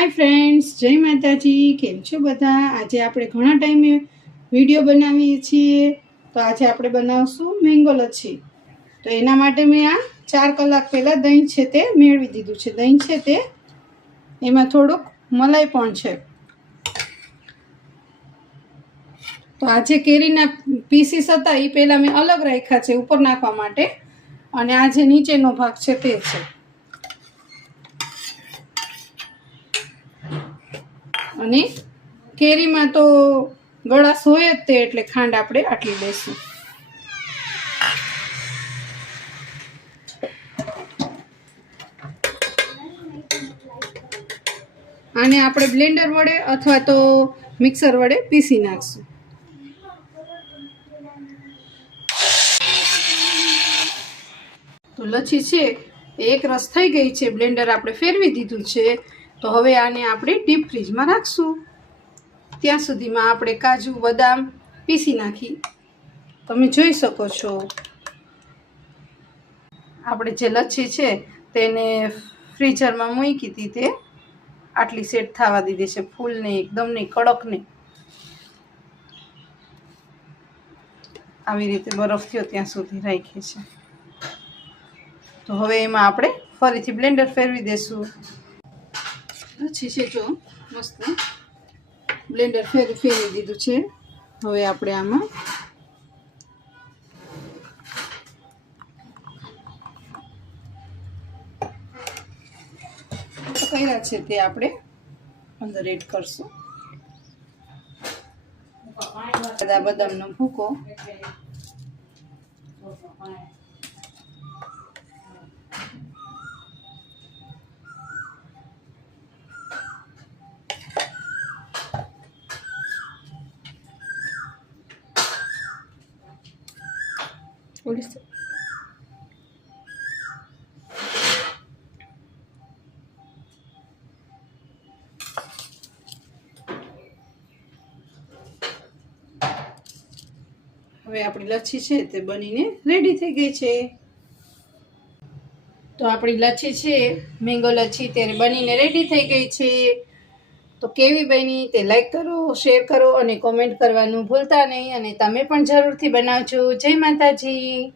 Hi friends, जय माताजी। केम छो बधा? आज આપણે ઘણા ટાઈમે વિડિયો બનાવીએ છીએ તો આજે આપણે બનાવશું મેંગો લચ્છી। તો એના માટે મેં આ 4 કલાક પહેલા દહીં છે તે મેળવી દીધું છે। દહીં છે તે એમાં થોડુંક મલાઈ પણ છે। તો આજે કેરીના પીસીસ હતા એ પહેલા મેં અલગ રાખ્યા છે ઉપર નાખવા માટે, અને આ જે નીચેનો ભાગ છે તે છે। અને કેરીમાં તો ગળાશ હોય જ તે એટલે ખાંડ આપણે આટલી લેશું। આને આપણે બ્લેન્ડર વડે અથવા તો મિક્સર વડે પીસી નાખશું। તો લચ્છી છે એક રસ થઈ ગઈ છે, બ્લેન્ડર આપણે ફેરવી દીધું છે। તો હવે આને આપણે ડીપ ફ્રીજમાં રાખશું। ત્યાં સુધીમાં આપણે કાજુ બદામ પીસી નાખી। તમે જોઈ શકો છો આપણે જે લચ્છી છે તેને ફ્રીઝરમાં મૂકી હતી તે આટલી સેટ થવા દીધી છે, ફૂલ નહીં, એકદમ નહીં, કડક નહીં। આવી રીતે બરફ થયો ત્યાં સુધી રાખી છે। તો હવે એમાં આપણે ફરીથી બ્લેન્ડર ફેરવી દેશું। લચ્છી છે જો મસ્ત બ્લેન્ડર ફેરવી દીધું છે। હવે આપણે આમાં કર્યા છે તે આપણે અંદર એડ કરશું। બદામનો ભૂકો, હવે આપણી લચ્છી છે તે બનીને રેડી થઈ ગઈ છે। તો આપણી લચ્છી છે મેંગો લચ્છી ત્યારે બનીને રેડી થઈ ગઈ છે। તો કેવી બની તે લાઈક કરો, શેર કરો અને કોમેન્ટ કરવાનું ભૂલતા નહીં, અને તમે પણ જરૂરથી બનાવજો। જય માતાજી।